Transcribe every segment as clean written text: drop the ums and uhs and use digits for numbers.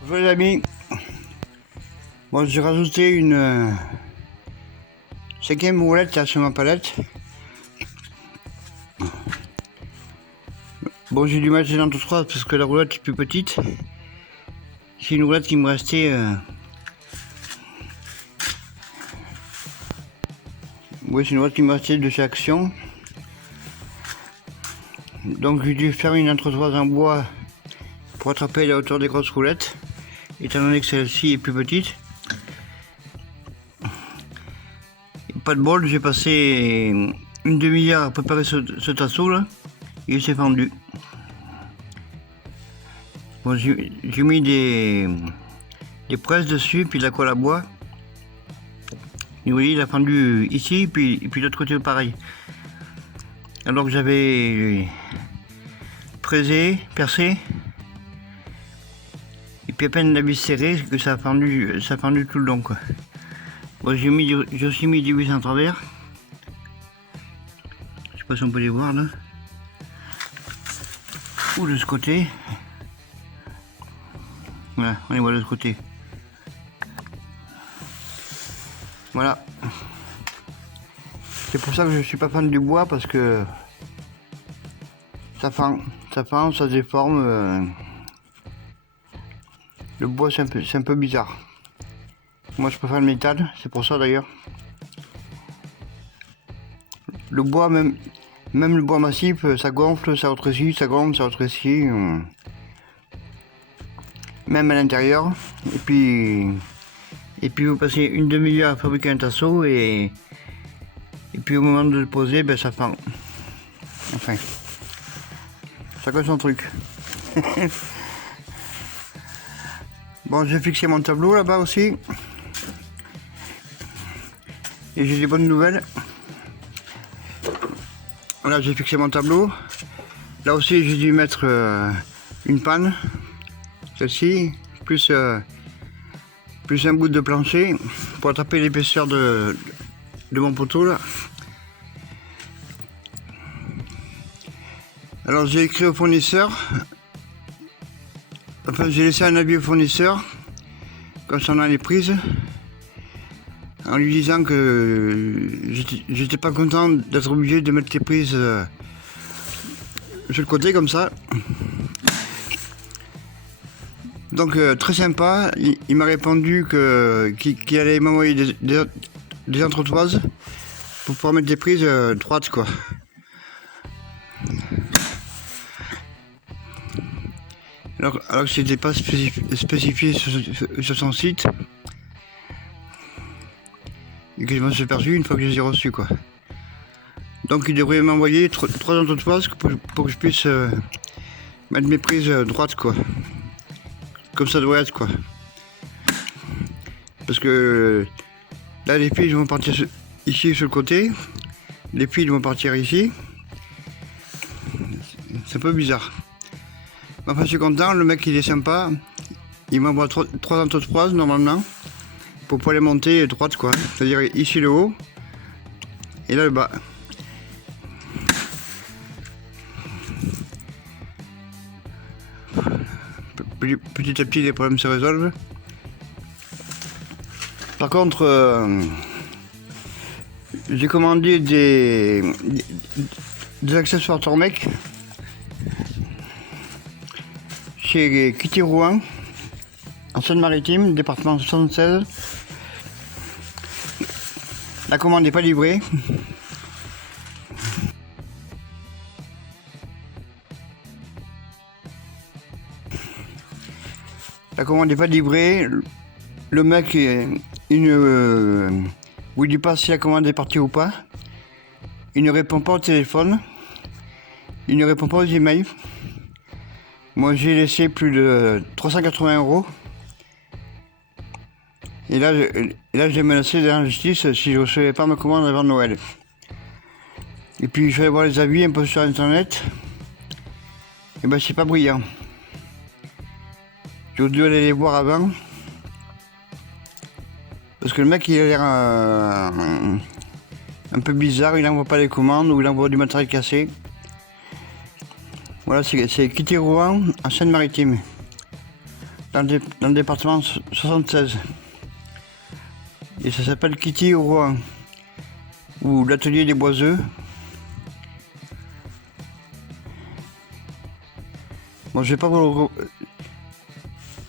Bonjour les amis. Bon, j'ai rajouté une cinquième roulette là, sur ma palette. Bon, j'ai dû mettre entre 3 parce que la roulette est plus petite. C'est une roulette qui me restait. Oui, c'est une roulette qui me restait de chez Action. Donc j'ai dû faire une entretoise en bois pour attraper la hauteur des grosses roulettes, étant donné que celle-ci est plus petite. Et pas de bol, j'ai passé une demi-heure à préparer ce tasseau là, et il s'est fendu. Bon, j'ai mis des presses dessus, puis de la colle à bois. Et vous voyez, il a fendu ici, puis de l'autre côté pareil. Alors que j'avais percé, et puis à peine la vis serrée, que ça a fendu tout le long quoi. Bon, j'ai aussi mis des vis en travers. Je sais pas si on peut les voir là. Ou de ce côté. Voilà, on les voit de ce côté. Voilà. C'est pour ça que je suis pas fan du bois, parce que ça fend, ça se déforme. Le bois c'est un peu bizarre. Moi je préfère le métal, c'est pour ça d'ailleurs. Le bois, même le bois massif, ça gonfle, ça rétrécit, ça gonfle, ça rétrécit. Même à l'intérieur. Et puis vous passez une demi-heure à fabriquer un tasseau et puis au moment de le poser, ben ça fend. Enfin, chacun son truc. Bon, j'ai fixé mon tableau là-bas aussi. Et j'ai des bonnes nouvelles. Voilà, j'ai fixé mon tableau. Là aussi, j'ai dû mettre une panne. Celle-ci, plus un bout de plancher pour attraper l'épaisseur de mon poteau là. Alors j'ai écrit au fournisseur, enfin j'ai laissé un avis au fournisseur concernant les prises, en lui disant que j'étais pas content d'être obligé de mettre les prises sur le côté comme ça. Donc très sympa, il m'a répondu qu'il allait m'envoyer des entretoises pour pouvoir mettre des prises droites quoi. Alors que c'était pas spécifié sur son site, et que je m'en suis aperçu une fois que je les ai reçus quoi. Donc il devrait m'envoyer 3 entretoises pour que je puisse mettre mes prises droites quoi. Comme ça doit être quoi. Parce que là les fils vont partir ici sur le côté, les fils vont partir ici. C'est un peu bizarre. Enfin je suis content, le mec il est sympa. Il m'envoie 3 entretoises normalement pour pouvoir les monter droite quoi. C'est-à-dire ici le haut et là le bas. Petit à petit les problèmes se résolvent. Par contre, j'ai commandé des accessoires Tormec chez Kitty Rouen, en Seine-Maritime, département 76. La commande n'est pas livrée. La commande n'est pas livrée. Le mec, il ne vous dit pas si la commande est partie ou pas. Il ne répond pas au téléphone. Il ne répond pas aux emails. Moi, j'ai laissé plus de 380 €. Et là, j'ai menacé d'aller en justice si je ne recevais pas ma commande avant Noël. Et puis, je vais voir les avis un peu sur internet. Et ben, c'est pas brillant. J'ai dû aller les voir avant. Parce que le mec, il a l'air un peu bizarre, il n'envoie pas les commandes ou il envoie du matériel cassé. Voilà, c'est Kitty Rouen en Seine-Maritime, dans le département 76. Et ça s'appelle Kitty Rouen, ou l'atelier des boiseux. Bon, je vais pas vous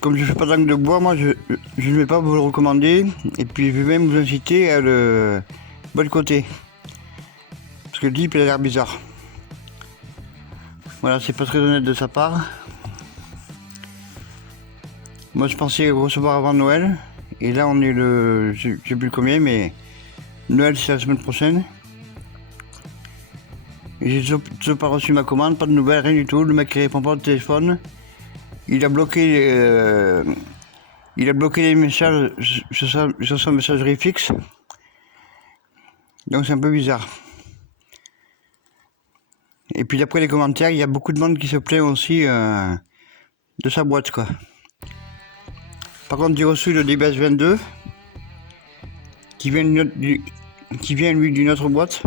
comme je fais pas d'angle de bois, moi je ne vais pas vous le recommander. Et puis je vais même vous inciter à le boycotter. Parce que le type il a l'air bizarre. Voilà, c'est pas très honnête de sa part. Moi je pensais recevoir avant Noël. Et là on est le... je sais plus combien, mais Noël c'est la semaine prochaine. Et j'ai toujours pas reçu ma commande, pas de nouvelles, rien du tout. Le mec qui répond pas au téléphone. Il a bloqué les messages sur sa messagerie fixe. Donc c'est un peu bizarre. Et puis d'après les commentaires, il y a beaucoup de monde qui se plaint aussi de sa boîte, quoi. Par contre, j'ai reçu le DBS 22 qui vient lui d'une autre boîte.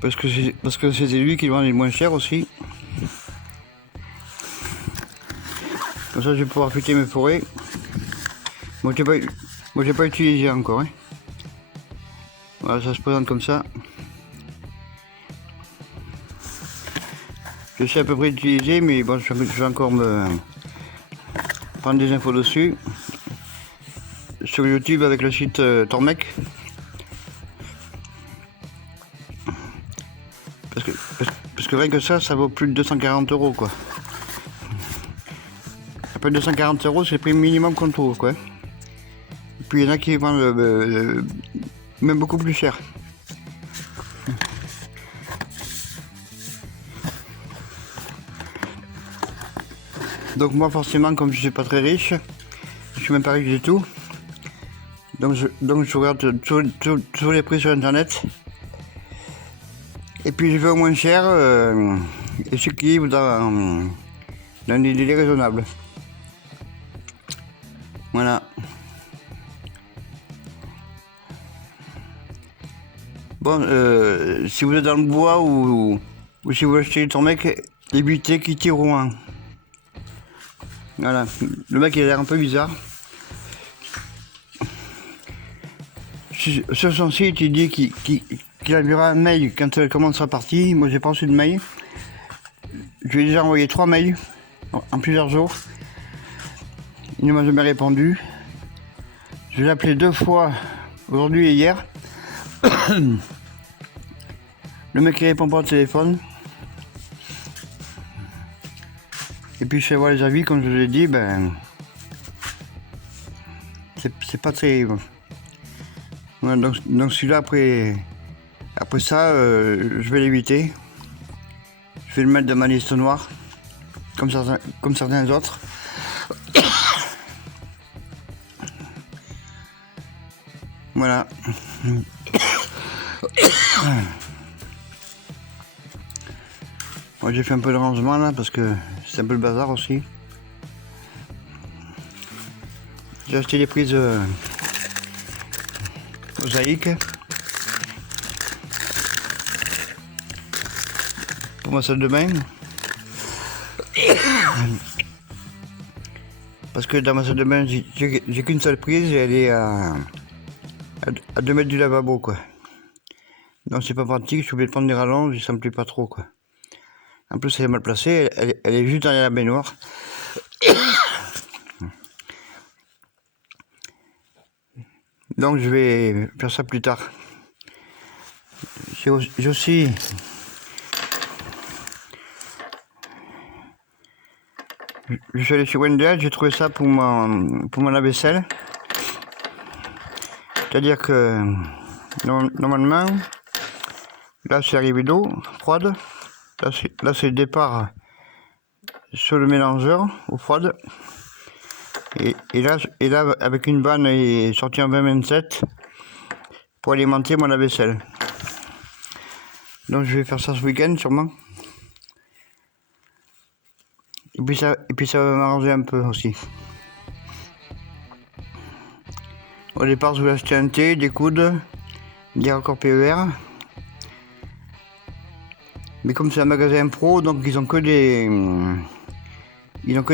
Parce que c'était lui qui le vendait le moins cher aussi. Comme ça, je vais pouvoir affûter mes forêts. Moi, j'ai pas utilisé encore. Hein. Voilà, ça se présente comme ça. Je sais à peu près utiliser, mais bon, je vais encore me prendre des infos dessus. Sur YouTube avec le site Tormec. Parce que rien que ça vaut plus de 240 € quoi. Après 240 €, c'est le prix minimum qu'on trouve quoi. Et puis il y en a qui vendent même beaucoup plus cher. Donc moi forcément comme je suis pas très riche, je suis même pas riche du tout. Donc je regarde tous les prix sur internet. Et puis je vais au moins cher et ce qui est dans des délais raisonnables. Voilà. Bon, si vous êtes dans le bois ou si vous achetez ton mec, évitez Kitty Rouen. Voilà, le mec il a l'air un peu bizarre. Sur son site, il dit qu'il enverra un mail quand elle commence sa partie. Moi j'ai pas reçu de mail. Je lui ai déjà envoyé 3 mails en plusieurs jours. Il ne m'a jamais répondu. Je l'ai appelé 2 fois aujourd'hui et hier. Le mec il répond pas au téléphone. Et puis je fais voir les avis, comme je vous l'ai dit, ben c'est pas terrible. Voilà, donc celui-là après ça, je vais l'éviter. Je vais le mettre dans ma liste noire, comme certains autres. Voilà. Moi j'ai fait un peu de rangement là parce que c'est un peu le bazar aussi. J'ai acheté des prises mosaïques pour ma salle de bain. Parce que dans ma salle de bain j'ai qu'une seule prise et elle est à 2 mètres du lavabo quoi. Donc c'est pas pratique, je suis obligé de prendre des rallonges et ça me plaît pas trop quoi. En plus elle est mal placée, elle est juste derrière la baignoire. Donc je vais faire ça plus tard. J'ai aussi je suis allé chez Wendell, j'ai trouvé ça pour mon lave-vaisselle. C'est-à-dire que normalement, là c'est l'arrivée d'eau froide. Là c'est le départ sur le mélangeur eau froide. Et là avec une vanne est sortie en 2027 pour alimenter mon lave-vaisselle. Donc je vais faire ça ce week-end sûrement. Et puis ça va m'arranger un peu aussi. Au départ je voulais acheter un thé, des coudes, des raccords PER. Mais comme c'est un magasin pro, donc ils ont que des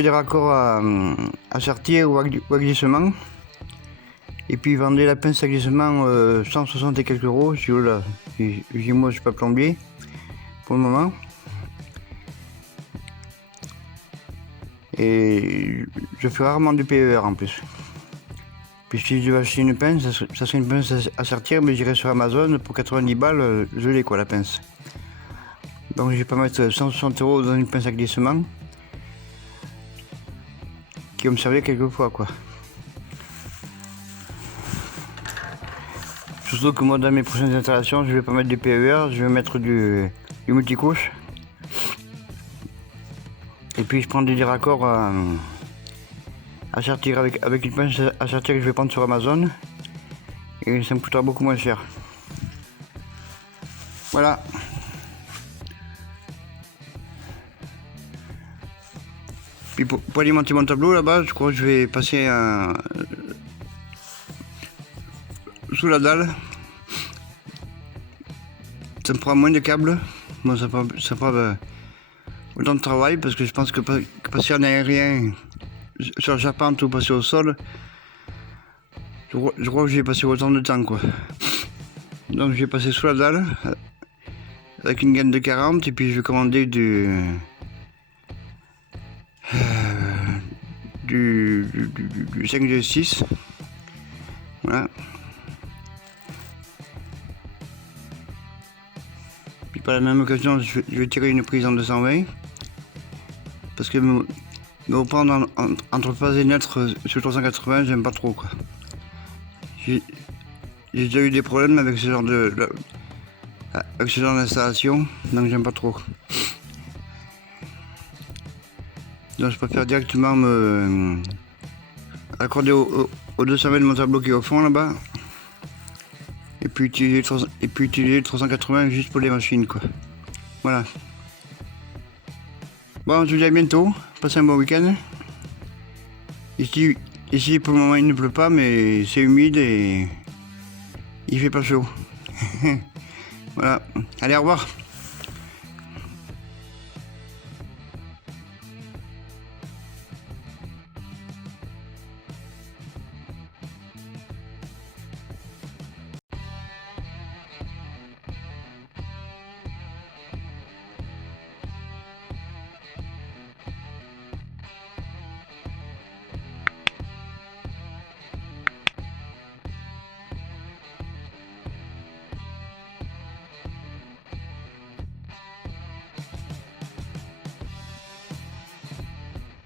raccords à sortir ou à glissement. Et puis ils vendaient la pince à glissement 160 et quelques euros. Je dis moi je suis pas plombier pour le moment. Et je fais rarement du PER en plus. Puis si je devais acheter une pince, ça serait une pince à sortir, mais j'irais sur Amazon pour 90 balles, je l'ai quoi la pince. Donc je vais pas mettre 160 euros dans une pince à glissement qui va me servir quelques fois quoi. Surtout que moi dans mes prochaines installations je vais pas mettre du PER, je vais mettre du multicouche. Et puis je prends des raccords à sortir avec une pince à sortir que je vais prendre sur Amazon. Et ça me coûtera beaucoup moins cher. Voilà. Puis pour alimenter mon tableau là-bas, je crois que je vais passer sous la dalle. Ça me prend moins de câbles. Bon, ça fera autant de travail parce que je pense que passer en aérien sur la charpente ou passer au sol, je crois que j'ai passé autant de temps quoi. Donc je vais passer sous la dalle avec une gaine de 40 et puis je vais commander du 5G6. Voilà. Puis par la même occasion je vais tirer une prise en 220 parce que me reprendre entre phase et neutre sur 380 j'aime pas trop quoi. J'ai déjà eu des problèmes avec ce genre d'installation, donc j'aime pas trop. Donc je préfère directement me accorder au 220 de mon tableau qui est au fond là-bas. Et puis utiliser le 380 juste pour les machines quoi. Voilà. Bon, je vous dis à bientôt. Passez un bon week-end. Ici pour le moment il ne pleut pas mais c'est humide et il fait pas chaud. Voilà. Allez, au revoir.